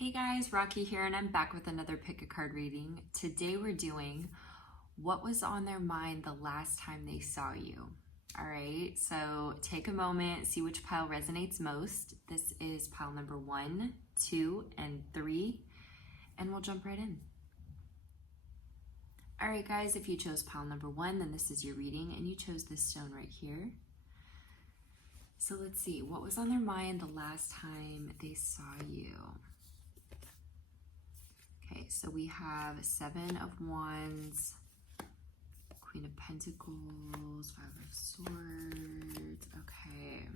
Hey guys, Rocky here, and I'm back with another pick a card reading. Today we're doing what was on their mind the last time they saw you. All right, so take a moment, see which pile resonates most. This is pile number 1, 2, and 3, and we'll jump right in. All right, guys, if you chose pile number 1, then this is your reading, and you chose this stone right here. So let's see, what was on their mind the last time they saw you? Okay, so we have 7 of Wands, Queen of Pentacles, 5 of Swords. Okay.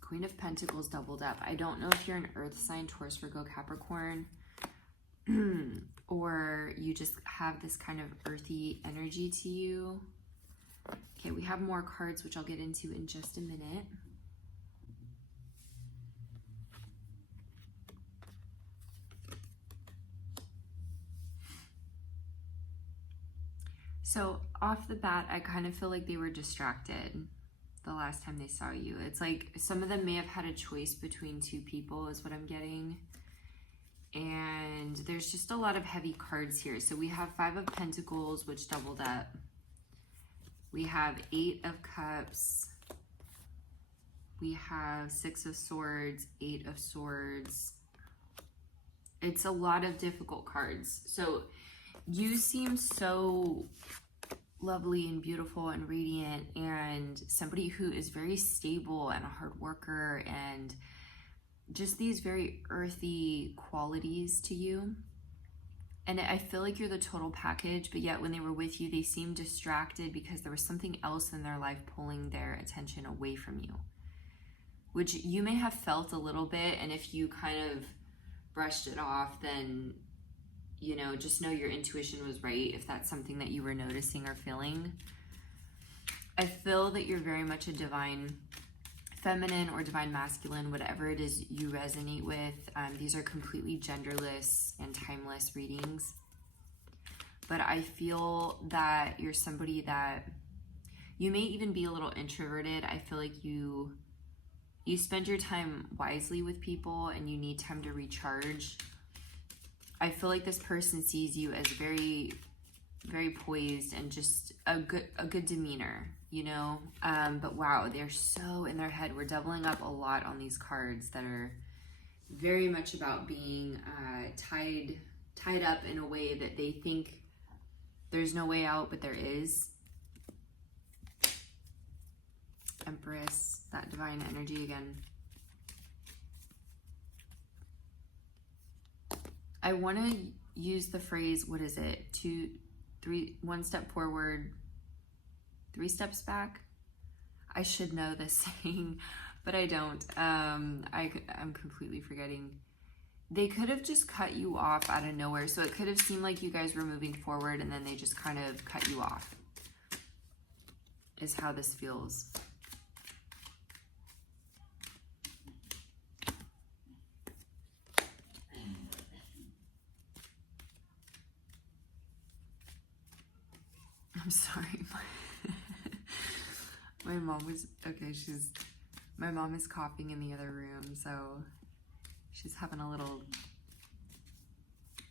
Queen of Pentacles doubled up. I don't know if you're an Earth sign, Taurus, Virgo, Capricorn, or you just have this kind of earthy energy to you. Okay, we have more cards, which I'll get into in just a minute. So off the bat, I kind of feel like they were distracted the last time they saw you. It's like some of them may have had a choice between two people is what I'm getting. And there's just a lot of heavy cards here. So we have 5 of Pentacles, which doubled up. We have 8 of Cups. We have 6 of Swords, 8 of Swords. It's a lot of difficult cards. So you seem so lovely and beautiful and radiant and somebody who is very stable and a hard worker and just these very earthy qualities to you. And I feel like you're the total package, but yet when they were with you, they seemed distracted because there was something else in their life pulling their attention away from you, which you may have felt a little bit. And if you kind of brushed it off, then, you know, just know your intuition was right if that's something that you were noticing or feeling. I feel that you're very much a divine feminine or divine masculine, whatever it is you resonate with. These are completely genderless and timeless readings. But I feel that you're somebody that you may even be a little introverted. I feel like you spend your time wisely with people and you need time to recharge. I feel like this person sees you as very, very poised and just a good demeanor, you know. But wow, they're so in their head. We're doubling up a lot on these cards that are very much about being tied up in a way that they think there's no way out, but there is. Empress, that divine energy again. I want to use the phrase, what is it? 2, 3, 1 step forward, 3 steps back. I should know this saying, but I don't. I'm completely forgetting. They could have just cut you off out of nowhere. So it could have seemed like you guys were moving forward and then they just kind of cut you off, is how this feels. I'm sorry. My mom was, okay, my mom is coughing in the other room, so she's having a little,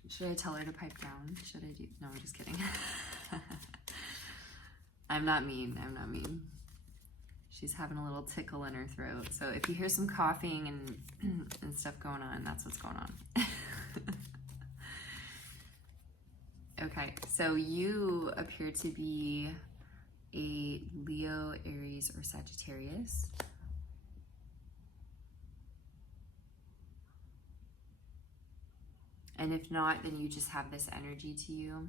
should I tell her to pipe down? Should I do, no, I'm just kidding. I'm not mean. She's having a little tickle in her throat. So if you hear some coughing and stuff going on, that's what's going on. Okay, so you appear to be a Leo, Aries, or Sagittarius. And if not, then you just have this energy to you.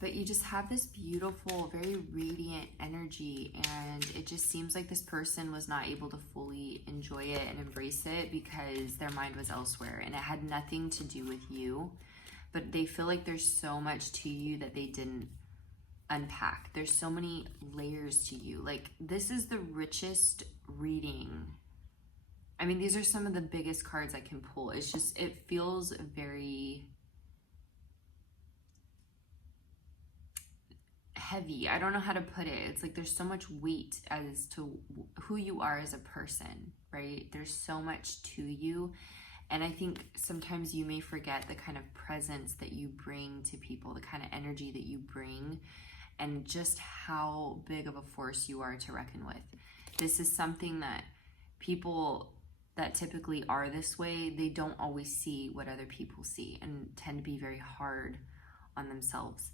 But you just have this beautiful, very radiant energy, and it just seems like this person was not able to fully enjoy it and embrace it because their mind was elsewhere, and it had nothing to do with you. But they feel like there's so much to you that they didn't unpack. There's so many layers to you. Like, this is the richest reading. I mean, these are some of the biggest cards I can pull. It's just, it feels very heavy. I don't know how to put it. It's like there's so much weight as to who you are as a person, right? There's so much to you. And I think sometimes you may forget the kind of presence that you bring to people, the kind of energy that you bring, and just how big of a force you are to reckon with. This is something that people that typically are this way, they don't always see what other people see and tend to be very hard on themselves.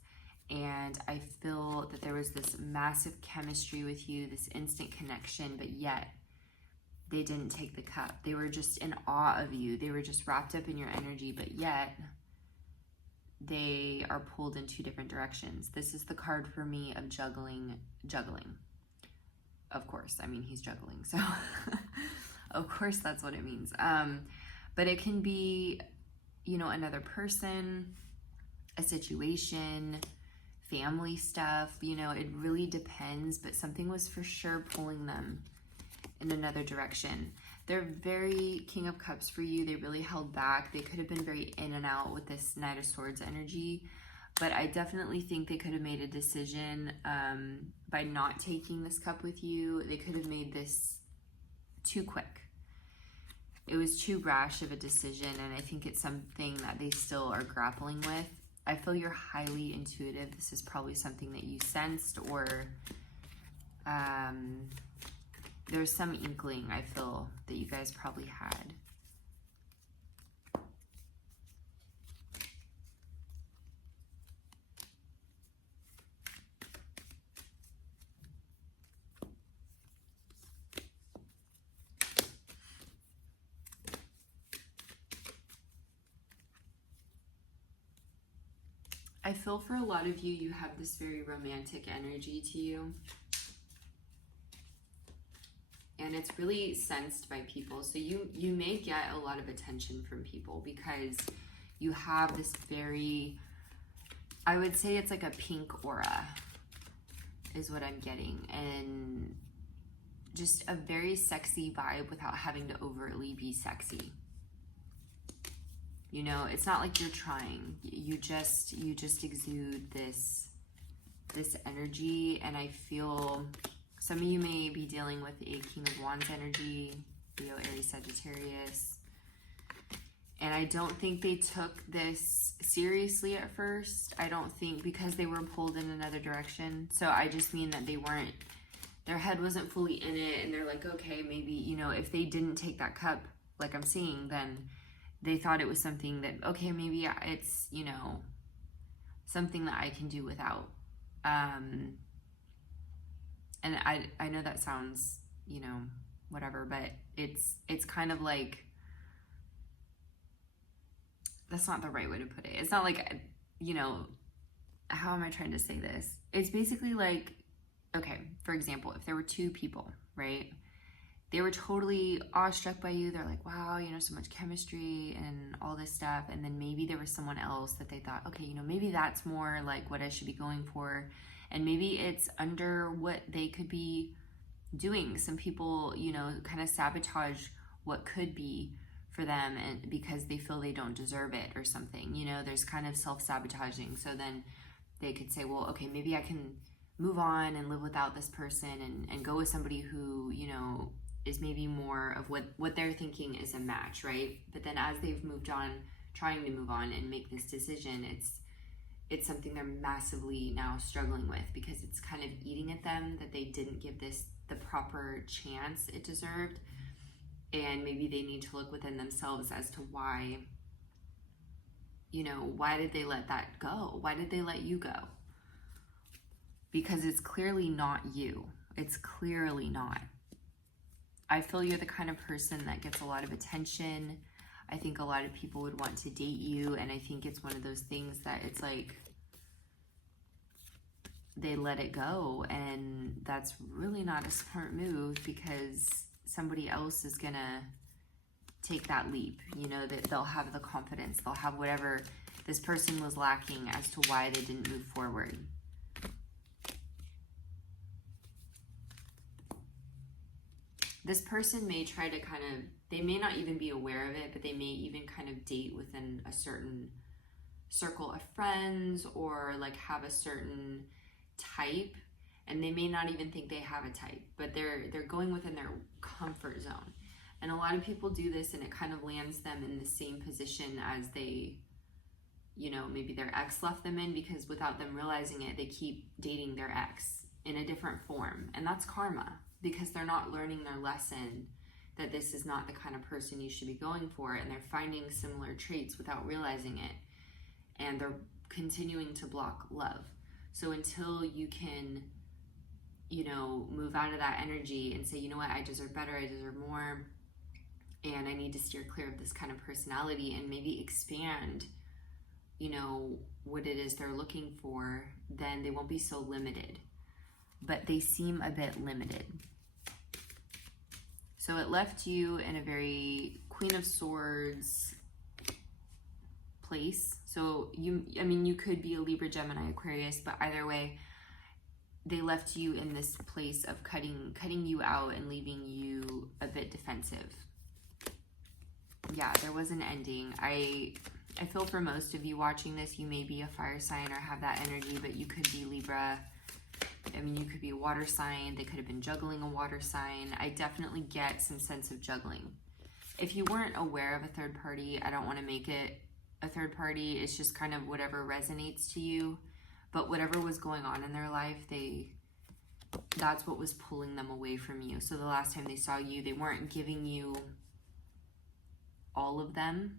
And I feel that there was this massive chemistry with you, this instant connection, but yet they didn't take the cup. They were just in awe of you. They were just wrapped up in your energy, but yet they are pulled in two different directions. This is the card for me of juggling. Of course, I mean, he's juggling, so of course that's what it means. But it can be, you know, another person, a situation, family stuff, you know, it really depends, but something was for sure pulling them in another direction. They're very King of Cups for you. They really held back. They could have been very in and out with this Knight of Swords energy, but I definitely think they could have made a decision by not taking this cup with you. They could have made this too quick. It was too rash of a decision, and I think it's something that they still are grappling with. I feel you're highly intuitive. This is probably something that you sensed, or there's some inkling I feel that you guys probably had. I feel for a lot of you, you have this very romantic energy to you. And it's really sensed by people. So you may get a lot of attention from people because you have this very, I would say it's like a pink aura is what I'm getting. And just a very sexy vibe without having to overtly be sexy. You know, it's not like you're trying. You just exude this energy, and I feel some of you may be dealing with a King of Wands energy, Leo, Aries, Sagittarius. And I don't think they took this seriously at first. I don't think, because they were pulled in another direction. So I just mean that they weren't, their head wasn't fully in it, and they're like, okay, maybe, you know, if they didn't take that cup, like I'm seeing, then they thought it was something that, okay, maybe it's, you know, something that I can do without. And I know that sounds, you know, whatever, but it's kind of like, that's not the right way to put it. It's not like, you know, how am I trying to say this? It's basically like, okay, for example, if there were two people, right? They were totally awestruck by you. They're like, wow, you know, so much chemistry and all this stuff. And then maybe there was someone else that they thought, okay, you know, maybe that's more like what I should be going for. And maybe it's under what they could be doing. Some people, you know, kind of sabotage what could be for them, and because they feel they don't deserve it or something, you know, there's kind of self-sabotaging. So then they could say, well, okay, maybe I can move on and live without this person and go with somebody who, you know, is maybe more of what they're thinking is a match, right? But then as they've moved on, trying to move on and make this decision, it's something they're massively now struggling with, because it's kind of eating at them that they didn't give this the proper chance it deserved. And maybe they need to look within themselves as to why, you know, why did they let that go? Why did they let you go? Because it's clearly not you. It's clearly not. I feel you're the kind of person that gets a lot of attention. I think a lot of people would want to date you, and I think it's one of those things that it's like they let it go, and that's really not a smart move, because somebody else is gonna take that leap. You know, that they'll have the confidence, they'll have whatever this person was lacking as to why they didn't move forward. This person may try to kind of, they may not even be aware of it, but they may even kind of date within a certain circle of friends, or like have a certain type, and they may not even think they have a type, but they're going within their comfort zone. And a lot of people do this, and it kind of lands them in the same position as they, you know, maybe their ex left them in, because without them realizing it, they keep dating their ex in a different form. And that's karma, because they're not learning their lesson that this is not the kind of person you should be going for, and they're finding similar traits without realizing it, and they're continuing to block love. So until you can, you know, move out of that energy and say, you know what, I deserve better, I deserve more, and I need to steer clear of this kind of personality, and maybe expand, you know, what it is they're looking for, then they won't be so limited. But they seem a bit limited. So it left you in a very Queen of Swords place. So you could be a Libra, Gemini, Aquarius, but either way, they left you in this place of cutting you out and leaving you a bit defensive. Yeah, there was an ending. I feel for most of you watching this, you may be a fire sign or have that energy, but you could be Libra. I mean, you could be a water sign. They could have been juggling a water sign. I definitely get some sense of juggling. If you weren't aware of a third party, I don't want to make it a third party. It's just kind of whatever resonates to you. But whatever was going on in their life, that's what was pulling them away from you. So the last time they saw you, they weren't giving you all of them.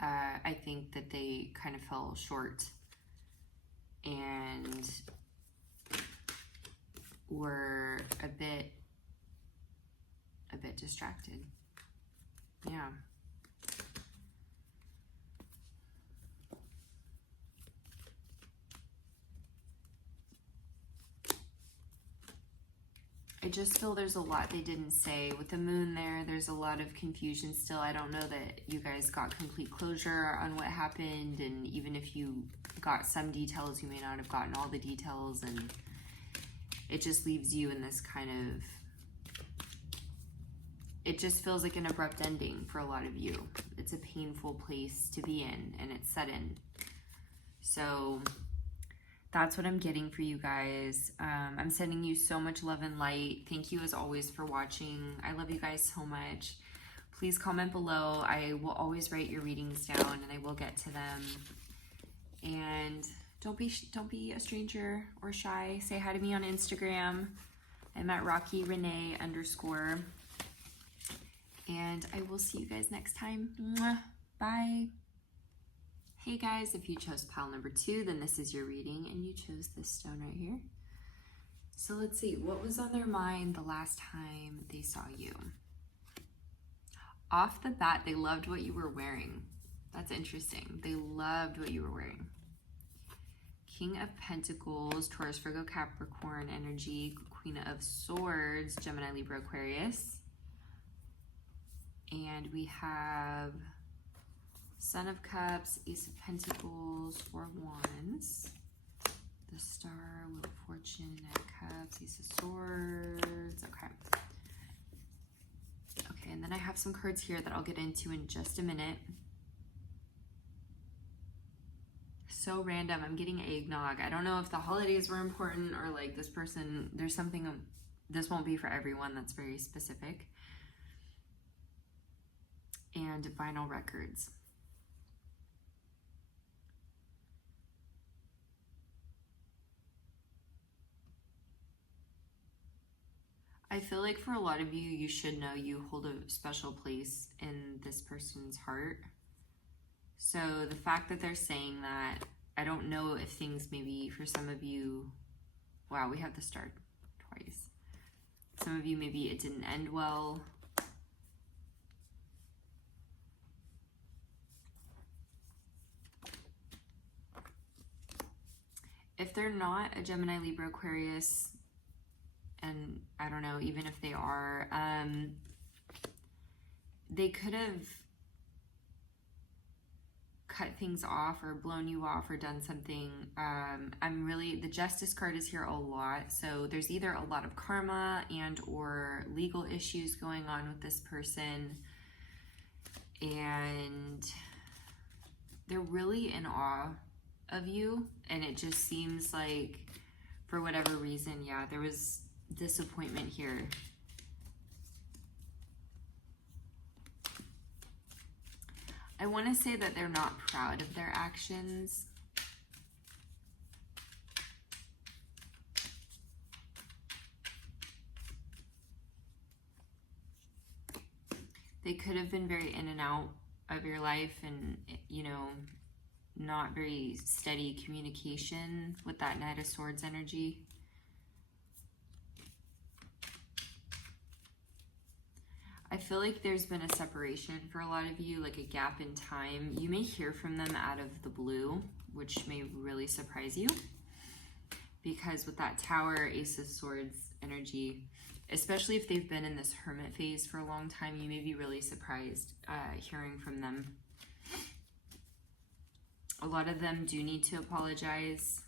I think that they kind of fell short and were a bit distracted. Yeah. I just feel there's a lot they didn't say. With the moon there's a lot of confusion still. I don't know that you guys got complete closure on what happened, and even if you got some details, you may not have gotten all the details, and it just leaves you in this kind of, it just feels like an abrupt ending for a lot of you. It's a painful place to be in, and it's sudden. So that's what I'm getting for you guys. I'm sending you so much love and light. Thank you as always for watching. I love you guys so much. Please comment below. I will always write your readings down, and I will get to them. And don't be a stranger or shy. Say hi to me on Instagram. I'm at RockyRenee _. And I will see you guys next time. Mwah. Bye. Hey guys, if you chose pile number 2, then this is your reading, and you chose this stone right here. So let's see, what was on their mind the last time they saw you? Off the bat, they loved what you were wearing. That's interesting. They loved what you were wearing. King of Pentacles, Taurus, Virgo, Capricorn energy, Queen of Swords, Gemini, Libra, Aquarius. And we have Son of Cups, Ace of Pentacles, 4 of Wands, the Star, Wheel of Fortune, Knight of Cups, Ace of Swords. Okay. Okay, and then I have some cards here that I'll get into in just a minute. So random. I'm getting eggnog. I don't know if the holidays were important or like this person, there's something, this won't be for everyone, that's very specific. And vinyl records. I feel like for a lot of you, you should know you hold a special place in this person's heart. So the fact that they're saying that, I don't know if things maybe for some of you, wow, we have the Star twice. Some of you, maybe it didn't end well. If they're not a Gemini, Libra, Aquarius, and I don't know, even if they are, they could have cut things off or blown you off or done something. The Justice card is here a lot. So there's either a lot of karma and or legal issues going on with this person. And they're really in awe of you, and it just seems like for whatever reason, yeah, there was disappointment here. I want to say that they're not proud of their actions. They could have been very in and out of your life and, you know, not very steady communication with that Knight of Swords energy. I feel like there's been a separation for a lot of you, like a gap in time. You may hear from them out of the blue, which may really surprise you. Because with that Tower, Ace of Swords energy, especially if they've been in this hermit phase for a long time, you may be really surprised hearing from them. A lot of them do need to apologize.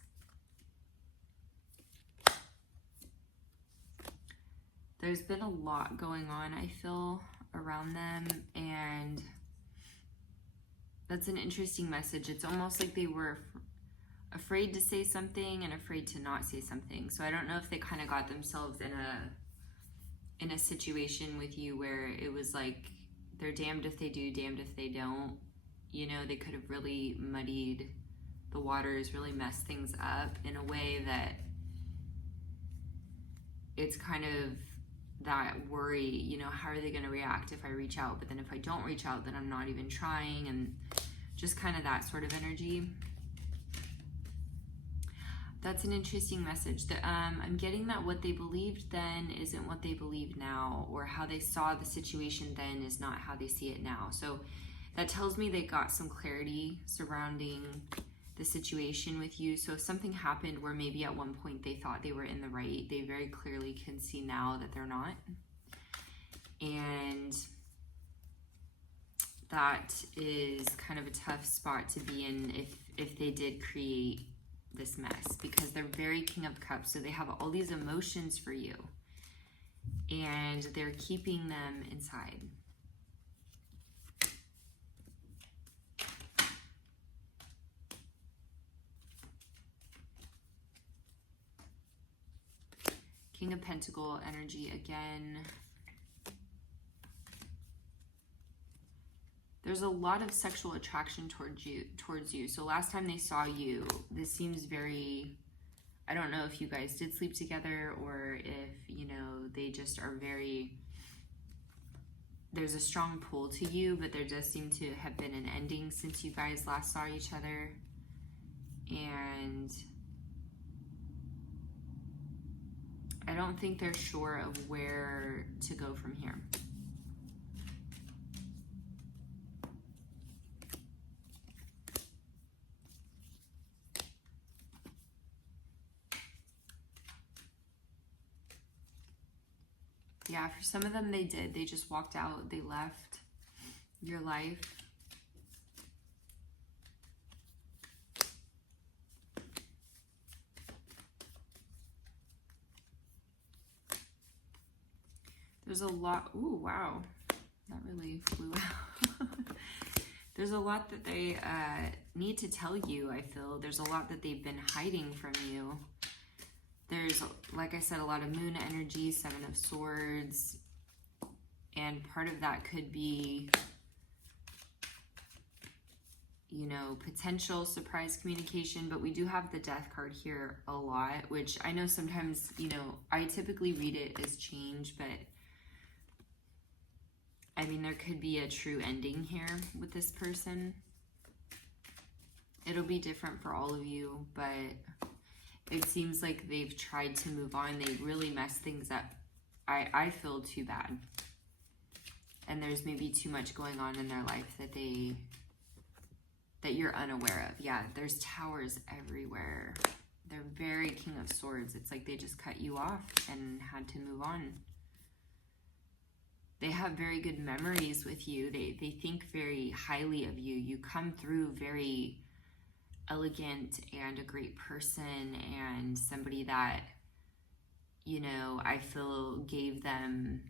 There's been a lot going on, I feel, around them, and that's an interesting message. It's almost like they were afraid to say something and afraid to not say something. So I don't know if they kind of got themselves in a situation with you where it was like they're damned if they do, damned if they don't. You know, they could have really muddied the waters, really messed things up in a way that it's kind of that worry, you know, how are they going to react if I reach out? But then if I don't reach out, then I'm not even trying, and just kind of that sort of energy. That's an interesting message. That I'm getting that what they believed then isn't what they believe now, or how they saw the situation then is not how they see it now. So that tells me they got some clarity surrounding the situation with you. So if something happened where maybe at one point they thought they were in the right, they very clearly can see now that they're not. And that is kind of a tough spot to be in if they did create this mess, because they're very King of Cups, so they have all these emotions for you and they're keeping them inside. King of Pentacle energy again. There's a lot of sexual attraction towards you. So last time they saw you, this seems very, I don't know if you guys did sleep together or if, you know, they just are very, there's a strong pull to you, but there does seem to have been an ending since you guys last saw each other. And I don't think they're sure of where to go from here. Yeah, for some of them they did. They just walked out. They left your life. There's a lot. Ooh, wow. That really flew out. There's a lot that they need to tell you, I feel. There's a lot that they've been hiding from you. There's, like I said, a lot of moon energy, Seven of Swords. And part of that could be, you know, potential surprise communication. But we do have the Death card here a lot, which I know sometimes, you know, I typically read it as change, but I mean, there could be a true ending here with this person. It'll be different for all of you, but it seems like they've tried to move on. They really messed things up. I feel too bad. And there's maybe too much going on in their life that you're unaware of. Yeah, there's towers everywhere. They're very King of Swords. It's like they just cut you off and had to move on. They have very good memories with you. They think very highly of you. You come through very elegant and a great person and somebody that, you know, I feel gave them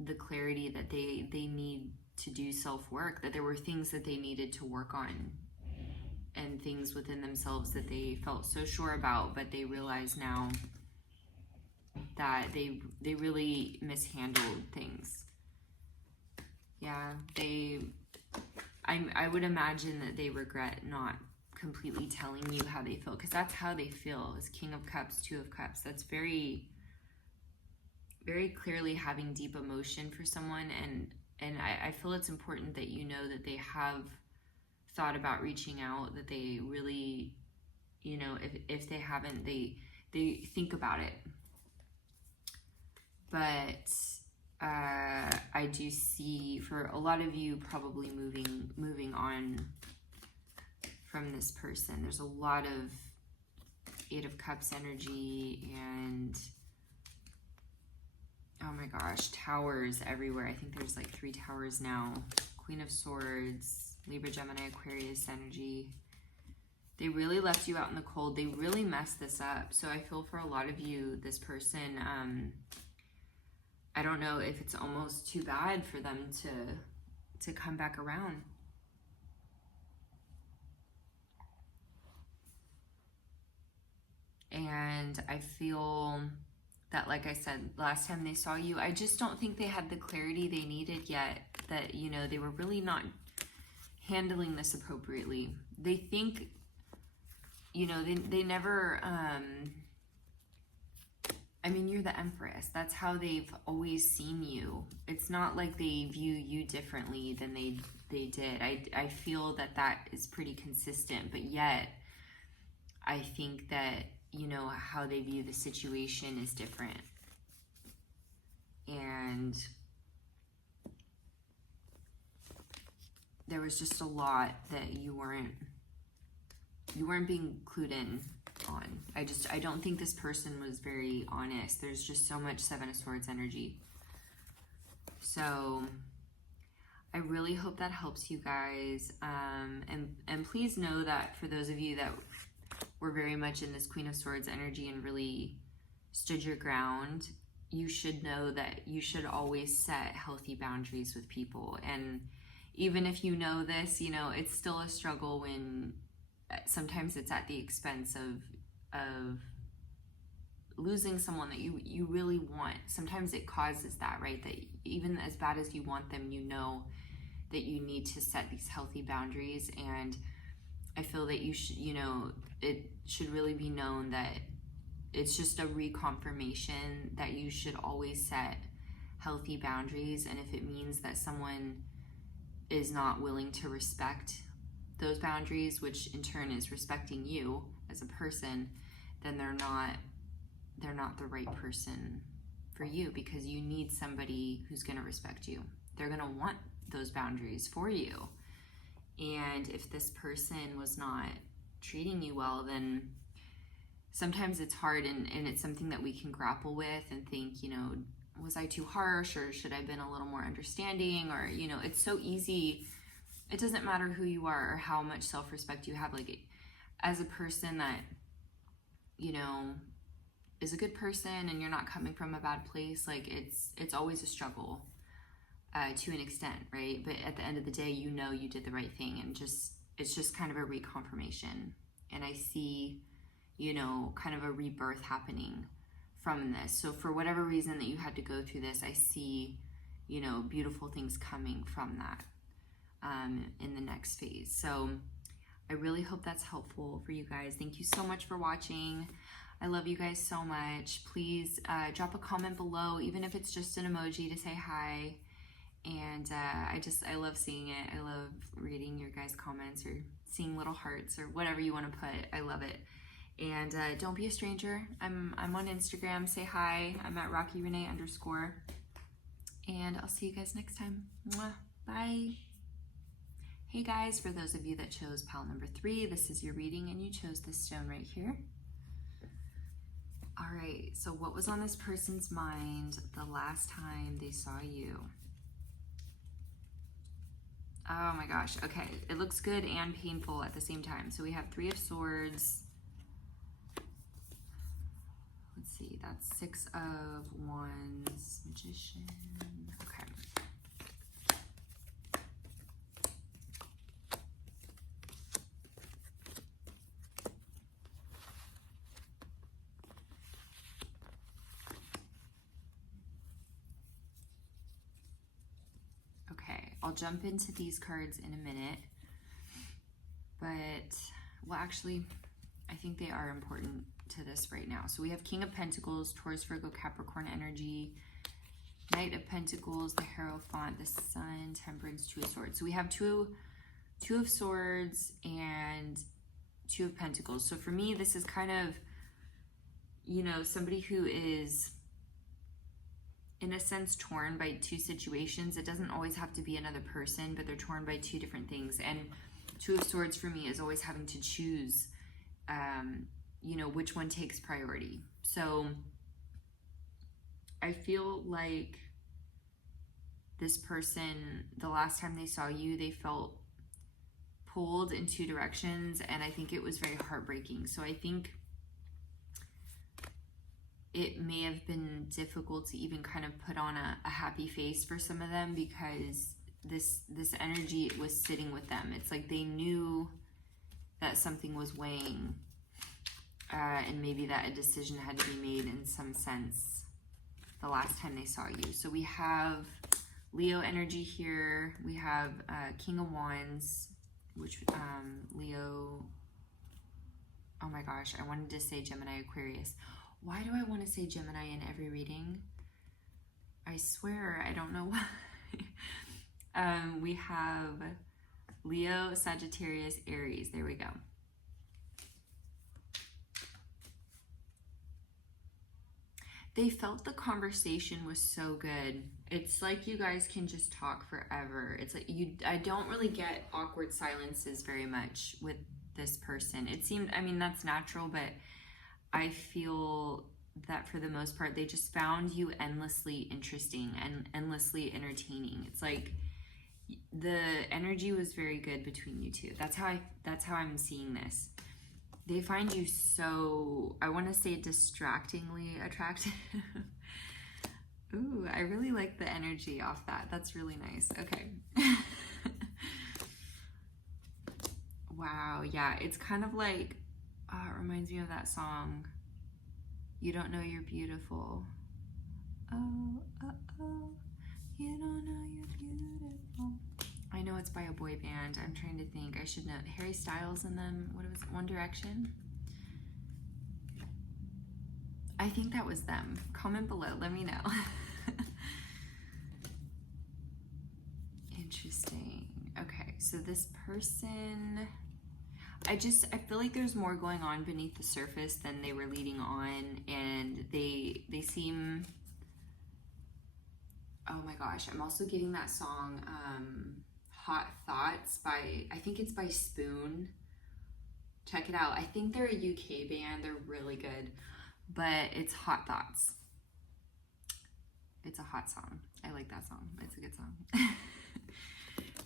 the clarity that they need to do self-work, that there were things that they needed to work on and things within themselves that they felt so sure about, but they realize now that they really mishandled things. Yeah, I would imagine that they regret not completely telling you how they feel, because that's how they feel. As King of Cups, Two of Cups, that's very, very clearly having deep emotion for someone, and I feel it's important that you know that they have thought about reaching out, that they really, you know, if they haven't, they think about it. But I do see for a lot of you probably moving on from this person. There's a lot of Eight of Cups energy and, oh my gosh, towers everywhere. I think there's like 3 towers now. Queen of Swords, Libra, Gemini, Aquarius energy. They really left you out in the cold. They really messed this up. So I feel for a lot of you, this person, I don't know if it's almost too bad for them to come back around. And I feel that, like I said, last time they saw you, I just don't think they had the clarity they needed yet, that, you know, they were really not handling this appropriately. They think, you know, they never, I mean, you're the Empress. That's how they've always seen you. It's not like they view you differently than they did. I feel that is pretty consistent, but yet I think that, you know, how they view the situation is different. And there was just a lot that you weren't being clued in on. I don't think this person was very honest. There's just so much Seven of Swords energy. So I really hope that helps you guys. And please know that for those of you that were very much in this Queen of Swords energy and really stood your ground, you should know that you should always set healthy boundaries with people. And even if you know this, you know, it's still a struggle when sometimes it's at the expense of losing someone that you really want. Sometimes it causes that, right? That even as bad as you want them, you know that you need to set these healthy boundaries. And I feel that you should, you know, it should really be known that it's just a reconfirmation that you should always set healthy boundaries. And if it means that someone is not willing to respect those boundaries, which in turn is respecting you as a person, then they're not the right person for you, because you need somebody who's going to respect you. They're going to want those boundaries for you. And if this person was not treating you well, then sometimes it's hard, and it's something that we can grapple with and think, you know, was I too harsh, or should I have been a little more understanding? Or, you know, it's so easy. It doesn't matter who you are or how much self-respect you have. Like, as a person that, you know, is a good person and you're not coming from a bad place, like it's always a struggle to an extent, right? But at the end of the day, you know you did the right thing, and it's just kind of a reconfirmation. And I see, you know, kind of a rebirth happening from this. So for whatever reason that you had to go through this, I see, you know, beautiful things coming from that in the next phase. So I really hope that's helpful for you guys. Thank you so much for watching. I love you guys so much. Please drop a comment below, even if it's just an emoji to say hi. And I love seeing it. I love reading your guys' comments or seeing little hearts or whatever you want to put. I love it. And don't be a stranger. I'm on Instagram. Say hi. I'm at RockyRenee _ And I'll see you guys next time. Mwah. Bye. Hey guys, for those of you that chose pile number 3, this is your reading and you chose this stone right here. All right, so what was on this person's mind the last time they saw you? Oh my gosh, okay. It looks good and painful at the same time. So we have 3 of Swords. Let's see, that's 6 of Wands, Magician. Okay. I'll jump into these cards in a minute. But, well, actually, I think they are important to this right now. So we have King of Pentacles, Taurus, Virgo, Capricorn energy, Knight of Pentacles, the Hierophant, the Sun, Temperance, Two of Swords. So we have two of Swords and Two of Pentacles. So for me, this is kind of, you know, somebody who is, in a sense, torn by two situations. It doesn't always have to be another person, but they're torn by two different things. And Two of Swords for me is always having to choose, you know, which one takes priority. So I feel like this person, the last time they saw you, they felt pulled in two directions, and I think it was very heartbreaking. So I think it may have been difficult to even kind of put on a happy face for some of them, because this energy was sitting with them. It's like they knew that something was weighing, and maybe that a decision had to be made in some sense the last time they saw you. So we have Leo energy here. We have King of Wands, which Leo, oh my gosh, I wanted to say Gemini, Aquarius. Why do I want to say Gemini in every reading? I swear, I don't know why. We have Leo, Sagittarius, Aries. There we go. They felt the conversation was so good. It's like you guys can just talk forever. It's like I don't really get awkward silences very much with this person. It seemed, I mean, that's natural, but I feel that for the most part, they just found you endlessly interesting and endlessly entertaining. It's like the energy was very good between you two. That's how I'm seeing this. They find you so, I want to say, distractingly attractive. Ooh, I really like the energy off that. That's really nice. Okay. Wow, yeah, it's kind of like, it reminds me of that song, You Don't Know You're Beautiful. Oh, you don't know you're beautiful. I know it's by a boy band. I'm trying to think. I should know. Harry Styles and them. What was it? One Direction? I think that was them. Comment below. Let me know. Interesting. Okay, so this person, I feel like there's more going on beneath the surface than they were leading on, and they seem, oh my gosh, I'm also getting that song, Hot Thoughts by, I think it's by Spoon. Check it out. I think they're a UK band. They're really good, but it's Hot Thoughts. It's a hot song. I like that song. It's a good song.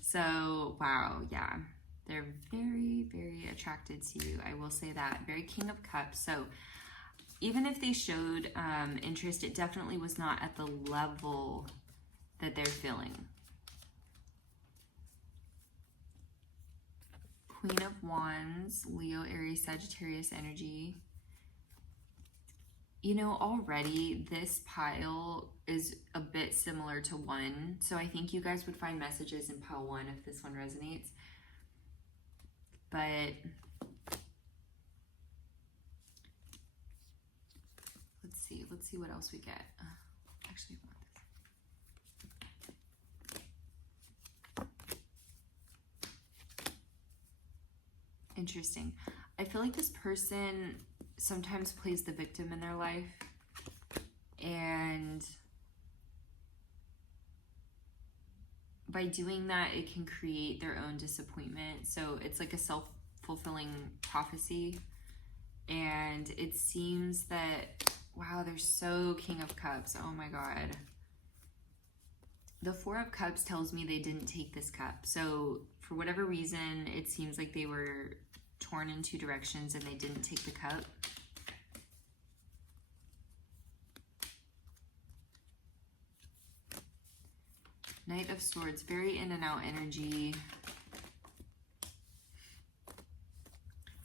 So, wow, yeah. They're very, very attracted to you. I will say that. Very King of Cups. So, even if they showed interest, it definitely was not at the level that they're feeling. Queen of Wands, Leo, Aries, Sagittarius energy. You know, already this pile is a bit similar to one. So I think you guys would find messages in pile one if this one resonates. But let's see what else we get. Actually, I want this. Interesting. I feel like this person sometimes plays the victim in their life, and by doing that, it can create their own disappointment. So it's like a self-fulfilling prophecy, and it seems that, wow, they're so King of Cups. Oh my God. The Four of Cups tells me they didn't take this cup. So for whatever reason, it seems like they were torn in two directions and they didn't take the cup. Knight of Swords, very in and out energy.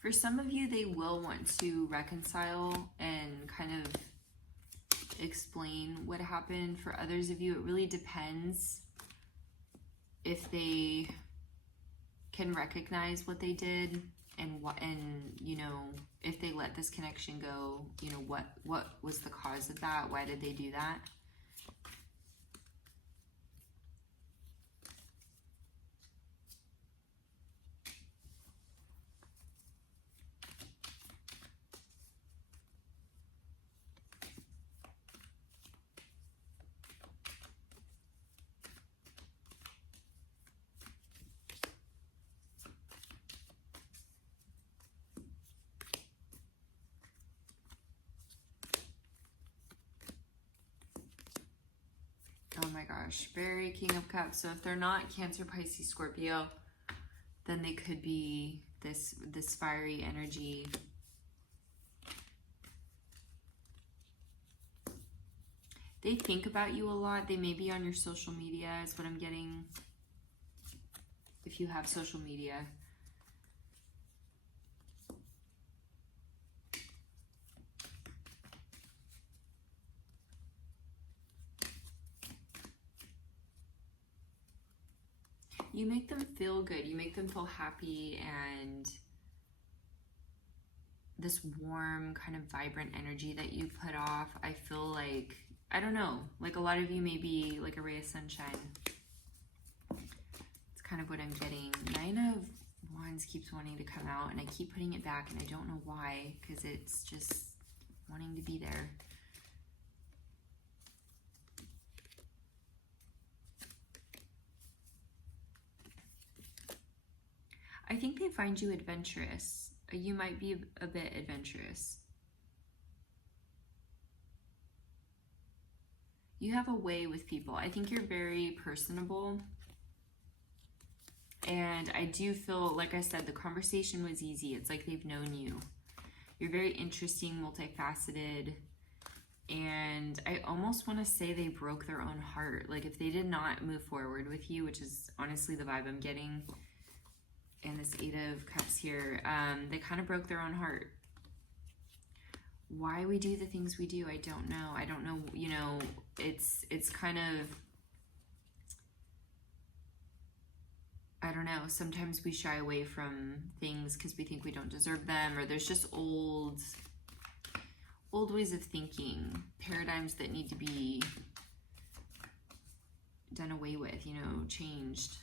For some of you, they will want to reconcile and kind of explain what happened. For others of you, it really depends if they can recognize what they did and what, and you know, if they let this connection go, you know, what was the cause of that? Why did they do that? Oh my gosh, very King of Cups. So if they're not Cancer, Pisces, Scorpio, then they could be this fiery energy. They think about you a lot. They may be on your social media is what I'm getting. If you have social media. You make them feel good. You make them feel happy, and this warm, kind of vibrant energy that you put off. I feel like, I don't know, like a lot of you may be like a ray of sunshine. It's kind of what I'm getting. 9 of Wands keeps wanting to come out, and I keep putting it back, and I don't know why, because it's just wanting to be there. I think they find you adventurous. You might be a bit adventurous. You have a way with people. I think you're very personable. And I do feel, like I said, the conversation was easy. It's like they've known you. You're very interesting, multifaceted. And I almost want to say they broke their own heart. Like if they did not move forward with you, which is honestly the vibe I'm getting, and this 8 of Cups here, they kind of broke their own heart. Why we do the things we do, I don't know. I don't know, you know, it's kind of, I don't know, sometimes we shy away from things because we think we don't deserve them, or there's just old ways of thinking, paradigms that need to be done away with, you know, changed.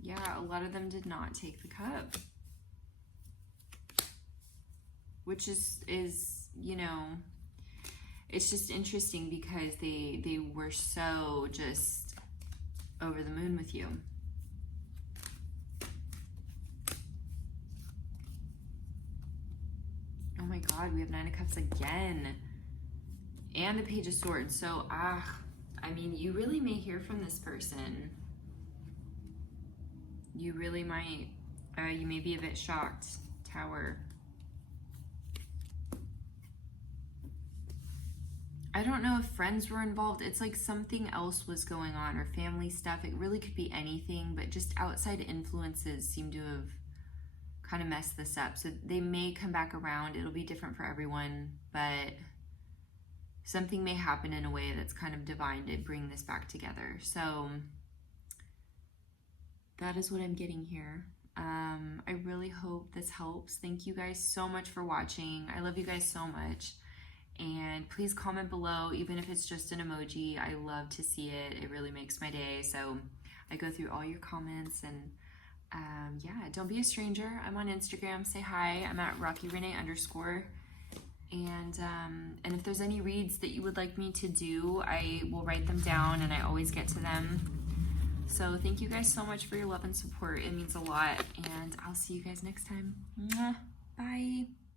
Yeah, a lot of them did not take the cup. Which is, you know, it's just interesting because they were so just over the moon with you. Oh my God, we have 9 of Cups again. And the Page of Swords. So, I mean, you really may hear from this person. You really might. You may be a bit shocked. Tower. I don't know if friends were involved. It's like something else was going on, or family stuff. It really could be anything, but just outside influences seem to have kind of messed this up. So they may come back around. It'll be different for everyone, but something may happen in a way that's kind of divine to bring this back together. So that is what I'm getting here. I really hope this helps. Thank you guys so much for watching. I love you guys so much. And please comment below, even if it's just an emoji. I love to see it. It really makes my day. So I go through all your comments, and yeah, don't be a stranger. I'm on Instagram. Say hi. I'm at RockyRenee_. And if there's any reads that you would like me to do, I will write them down, and I always get to them. So thank you guys so much for your love and support. It means a lot, and I'll see you guys next time. Mwah. Bye.